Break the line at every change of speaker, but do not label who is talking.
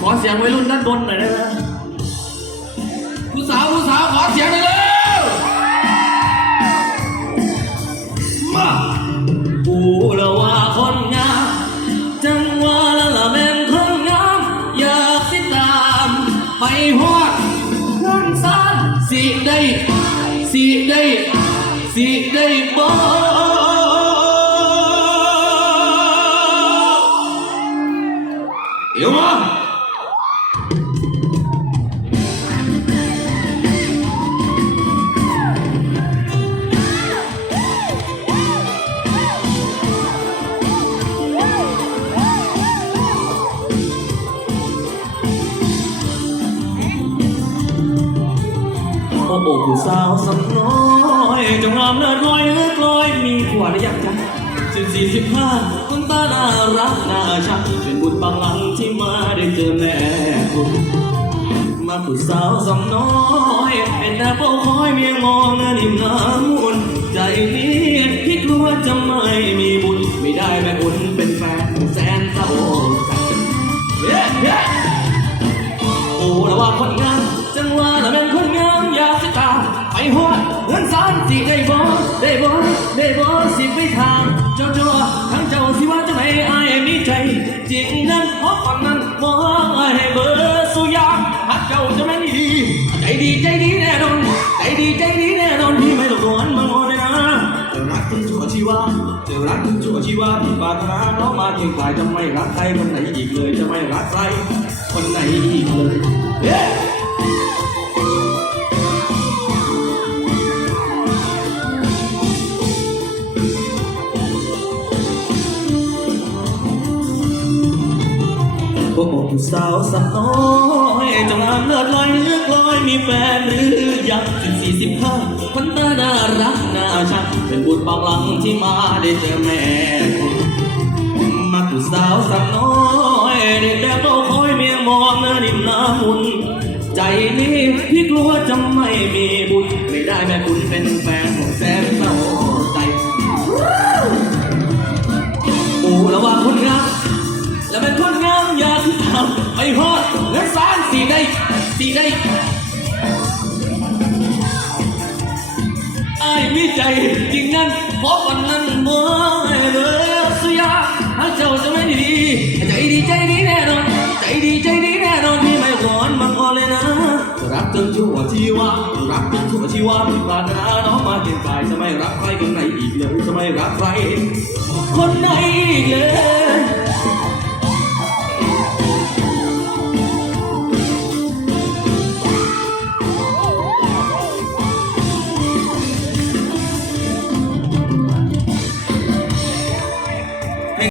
ขอเสียงวัยรุ่นด้านบนหน่อยได้ไหมผู้สาวผู้สาวขอเสียงหน่อยเร็วมากูละว่าคนงามจังว่าละละแม่นคนงามอยากสิตามไปฮอดเงินสานสิได้สิได้สิได้บ่เดี๋ โอ้ผู้สาวสำน้อยจงงามเลิศลอยเลือกลอยมีขวดหรือยังจ๊ะสิบสี่สิบห้าคุณตาน่ารักน่าชังเป็นบุญบางหลังที่มาได้เจอแม่คุณมาผู้สาวสำน้อยเป็นแต่เป้าคอยเมียมองน้านิ่มน้ำมุนใจนี้พี่กลัวจะไม่มีบุญไม่ได้แม่อุ่นเป็นแฟนแสนเศร้าใจโอ้ละว่าคนงาม บ่สิไปทางเจ้าจ้าทั้งเจ้าสิว่าจังไหนอายมีใจจริงนั้นเพราะก่อนนั้นบ่ให้เบอร์สุยางหักเจ้าจะแม่ดี ใจดีใจดีแน่นอนใจดีใจดีแน่นอนพี่ไม่ต้องร้อนมางอนเลยนะจะรักถึงชั่วชีวาเจะรักถึงชั่วชีวาพี่ปารถนาน้องมาเพียงกายจะไม่รักใครคนไหนอีกเลยจะไม่รักใครคนไหนอีกเลยเย้ ผู้สาวสักน้อยจงงามเลือดลอยเลือกลอยมีแฟนหรือยังสิบสี่สิบห้าคนตาน่ารักน่าชังเป็นบุญบางหลังที่มาได้เจอแม่มาผู้สาวสักน้อยเด็กแต่ก็คอยเมียมองหน้านิ่มน้ำมุนใจนี้พี่กลัวจะไม่มีบุญไม่ได้แม่คุณเป็นแฟนของแสนเศร้าีได้ไอ้มีใจจริงนั้นเพราะวันนั้นบ่ให้เบอร์สุยาหากเจ้าจะไม่ดี ใจดีใจดีแน่นอน ใจดีใจดีแน่นอนพี่ไม่ร้อนมันก่อนเลยนะรักจนชั่วชีวารักจนชั่วชีวาพี่ปรารถนาน้องมาเกินกายจะไม่รักใครคนไหนอีกเลยจะไม่รักใครคนไหนอีกเลย